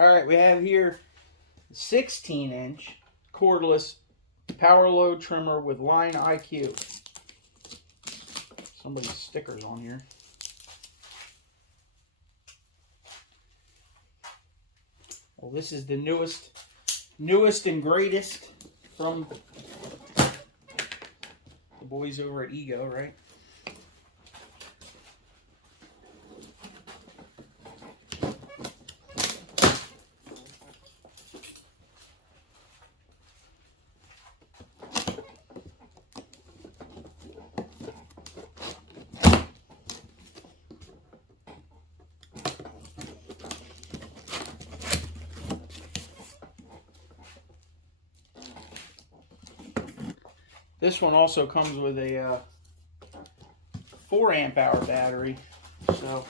Alright, we have here 16-inch cordless power load trimmer with line IQ. Somebody's stickers on here. Well, this is the newest and greatest from the boys over at Ego, right? This one also comes with a 4 amp hour battery, so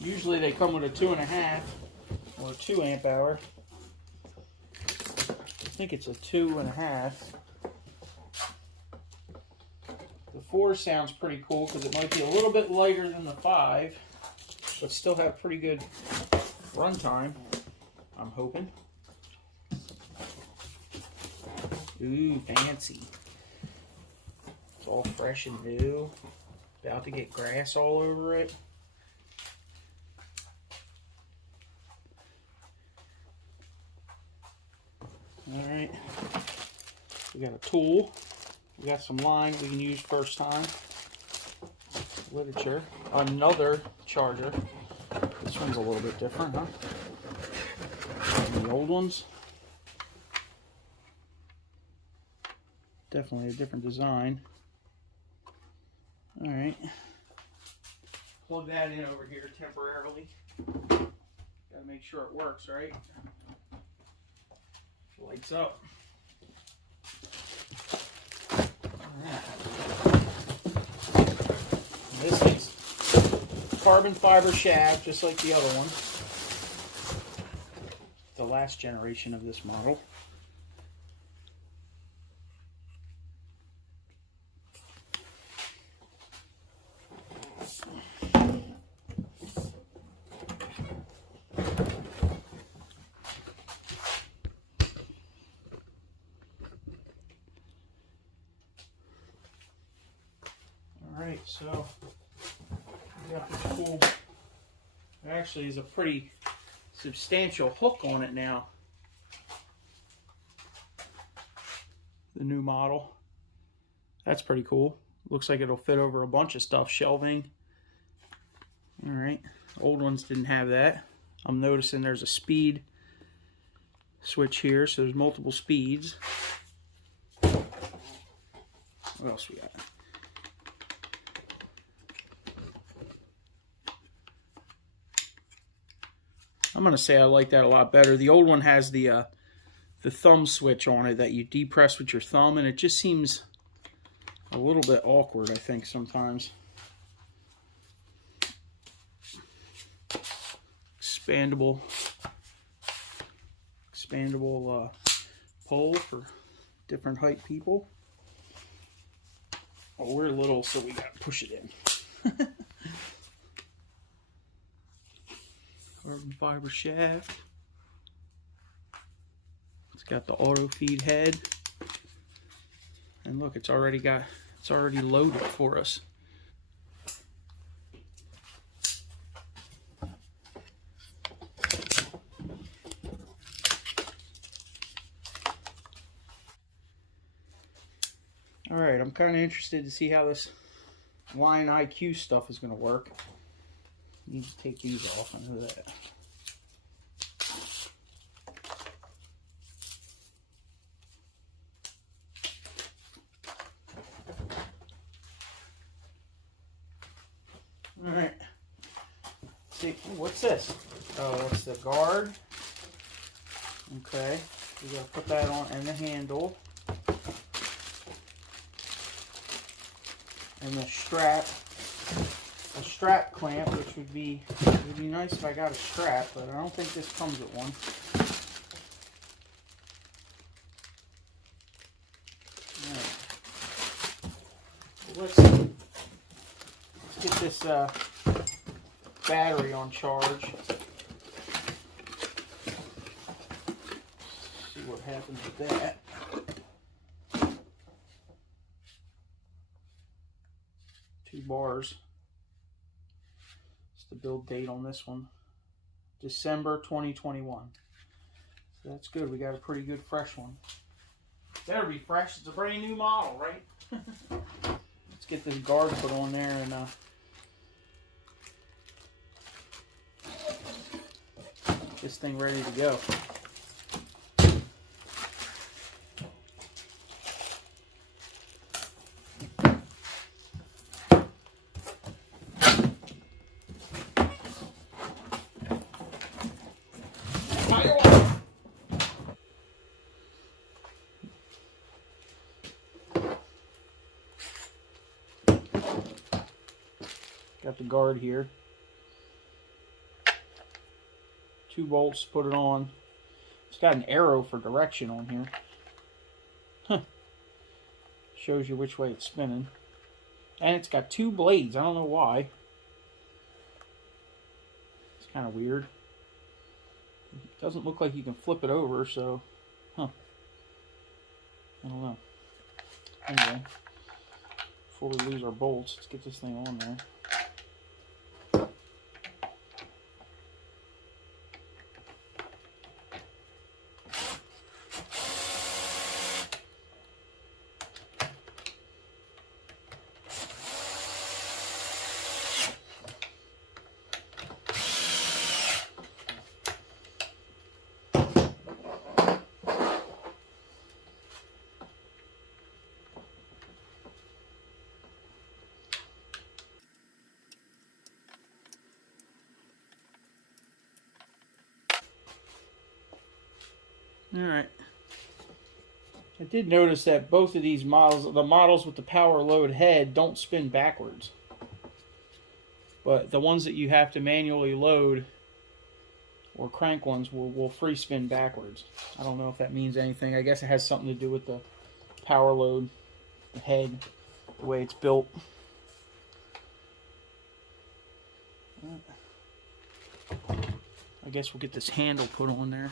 usually they come with a 2.5 or 2 amp hour. I think it's a 2.5. The 4 sounds pretty cool because it might be a little bit lighter than the 5, but still have pretty good run time, I'm hoping. Ooh, fancy. It's all fresh and new. About to get grass all over it. Alright. We got a tool. We got some line we can use first time. Literature. Another charger. This one's a little bit different, huh? And the old ones. Definitely a different design. Alright. Plug that in over here temporarily. Gotta make sure it works, right? Lights up. Alright. This is carbon fiber shaft, just like the other one. The last generation of this model. Alright, so we got this cool, there actually is a pretty substantial hook on it now. The new model. That's pretty cool. Looks like it'll fit over a bunch of stuff, shelving. Alright, old ones didn't have that. I'm noticing there's a speed switch here, so there's multiple speeds. What else we got? I'm going to say I like that a lot better. The old one has the thumb switch on it that you depress with your thumb, and it just seems a little bit awkward, I think, sometimes. Expandable pole for different height people. Oh, we're little, so we got to push it in. Carbon fiber shaft. It's got the auto feed head. And look, it's already loaded for us. Alright, I'm kind of interested to see how this line IQ stuff is going to work. Need to take these off, I know that. Alright. See, what's this? Oh, it's the guard. Okay. We gotta put that on, and the handle. And the strap. A strap clamp, which would be nice if I got a strap, but I don't think this comes with one. Alright. Let's get this battery on charge. See what happens with that. 2 bars. It's the build date on this one. December 2021. So that's good. We got a pretty good fresh one. Better be fresh. It's a brand new model, right? Let's get this guard put on there and get this thing ready to go. Got the guard here. 2 bolts, put it on. It's got an arrow for direction on here. Huh. Shows you which way it's spinning. And it's got 2 blades. I don't know why. It's kind of weird. It doesn't look like you can flip it over, so... Huh. I don't know. Anyway, before we lose our bolts, let's get this thing on there. Alright. I did notice that both of these models, the models with the power load head, don't spin backwards. But the ones that you have to manually load, or crank ones, will free spin backwards. I don't know if that means anything. I guess it has something to do with the power load, the head, the way it's built. I guess we'll get this handle put on there.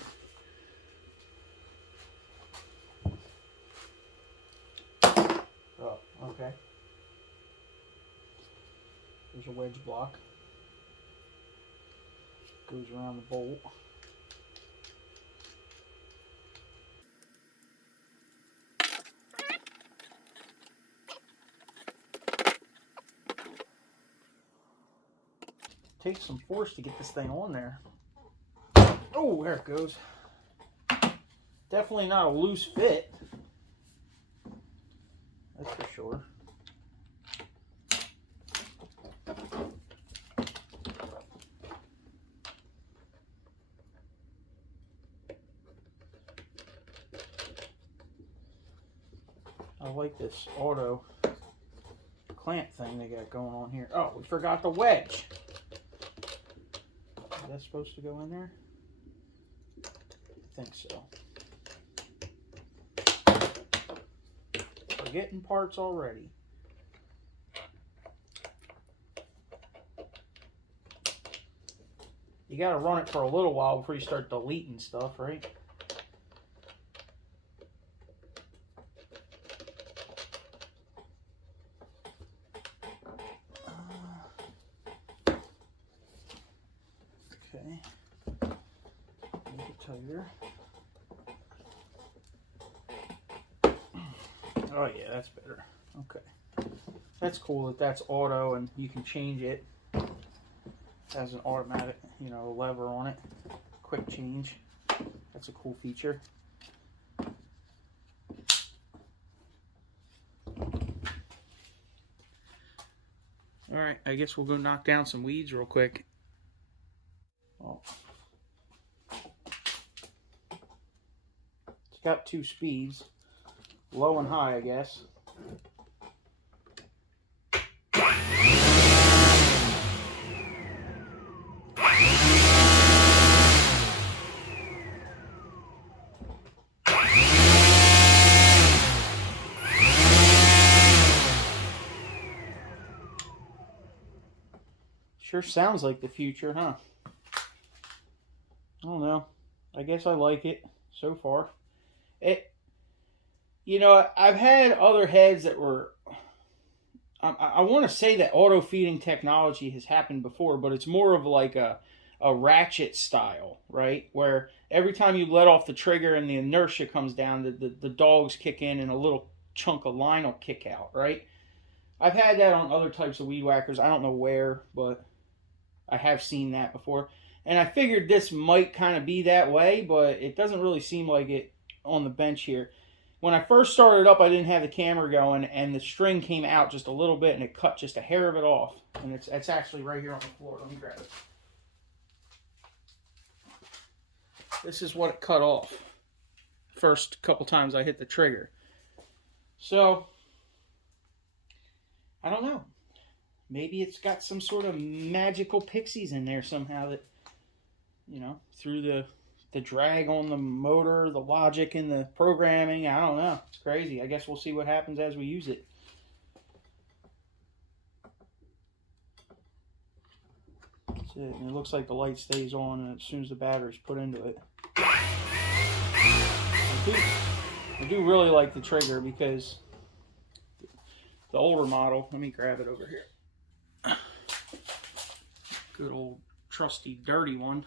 Okay. There's a wedge block. Goes around the bolt. Takes some force to get this thing on there. Oh, there it goes. Definitely not a loose fit. That's for sure. I like this auto clamp thing they got going on here. Oh, we forgot the wedge. Is that supposed to go in there? I think so. Getting parts already. You gotta run it for a little while before you start deleting stuff, right? Okay. Make it tighter. Oh yeah, that's better. Okay. That's cool that that's auto and you can change it. It has an automatic, you know, lever on it. Quick change. That's a cool feature. Alright, I guess we'll go knock down some weeds real quick. Oh. It's got 2 speeds. Low and high, I guess. Sure sounds like the future, huh? I don't know. I guess I like it so far. It, I've had other heads that were. I want to say that auto feeding technology has happened before, but it's more of like a ratchet style, right? Where every time you let off the trigger and the inertia comes down, the dogs kick in and a little chunk of line will kick out, right? I've had that on other types of weed whackers. I don't know where, but I have seen that before. And I figured this might kind of be that way, but it doesn't really seem like it on the bench here. When I first started up, I didn't have the camera going, and the string came out just a little bit, and it cut just a hair of it off. And it's actually right here on the floor. Let me grab it. This is what it cut off first couple times I hit the trigger. So, I don't know. Maybe it's got some sort of magical pixies in there somehow that, through the drag on the motor, the logic in the programming. I don't know. It's crazy. I guess we'll see what happens as we use it. That's it. And it looks like the light stays on as soon as the battery's put into it. I do really like the trigger because the older model, let me grab it over here. Good old trusty dirty one.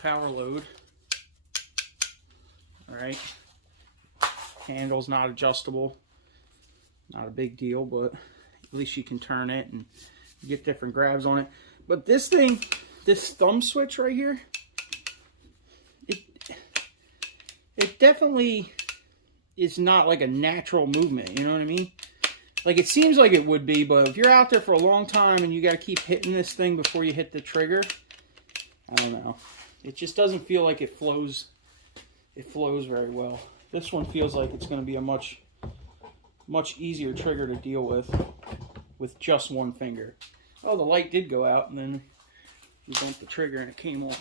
Power load. Alright. Handle's not adjustable. Not a big deal, but at least you can turn it and get different grabs on it. But this thing, this thumb switch right here, it definitely is not like a natural movement, you know what I mean? Like it seems like it would be, but if you're out there for a long time and you got to keep hitting this thing before you hit the trigger, I don't know. It just doesn't feel like it flows very well. This one feels like it's going to be a much easier trigger to deal with just one finger. Oh, the light did go out, and then you bumped the trigger and it came on.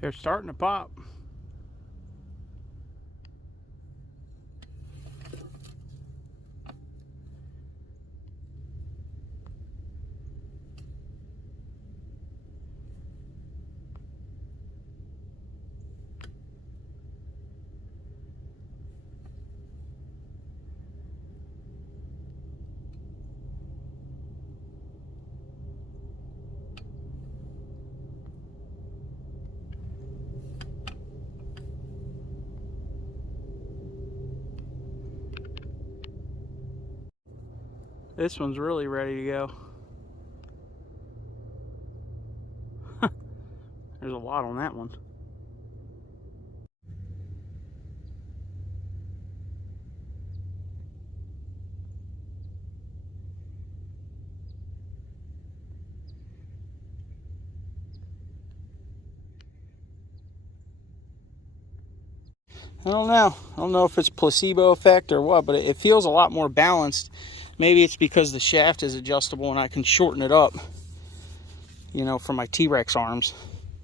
They're starting to pop. This one's really ready to go. There's a lot on that one. I don't know. I don't know if it's placebo effect or what, but it feels a lot more balanced. Maybe it's because the shaft is adjustable and I can shorten it up, you know, for my T-Rex arms.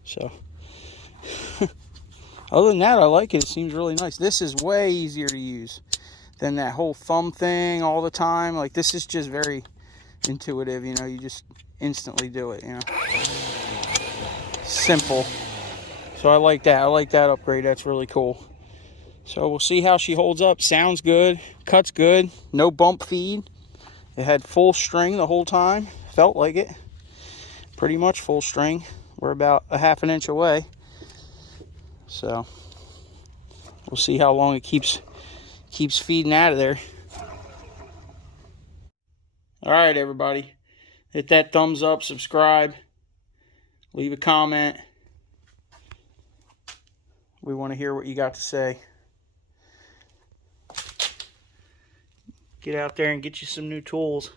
So, other than that, I like it. It seems really nice. This is way easier to use than that whole thumb thing all the time. Like, this is just very intuitive, you know, you just instantly do it, you know. Simple. So I like that. I like that upgrade. That's really cool. So we'll see how she holds up. Sounds good. Cuts good. No bump feed. It had full string the whole time. Felt like it. Pretty much full string. We're about a ½ inch away. So we'll see how long it keeps feeding out of there. All right, everybody. Hit that thumbs up, subscribe, leave a comment. We want to hear what you got to say. Get out there and get you some new tools.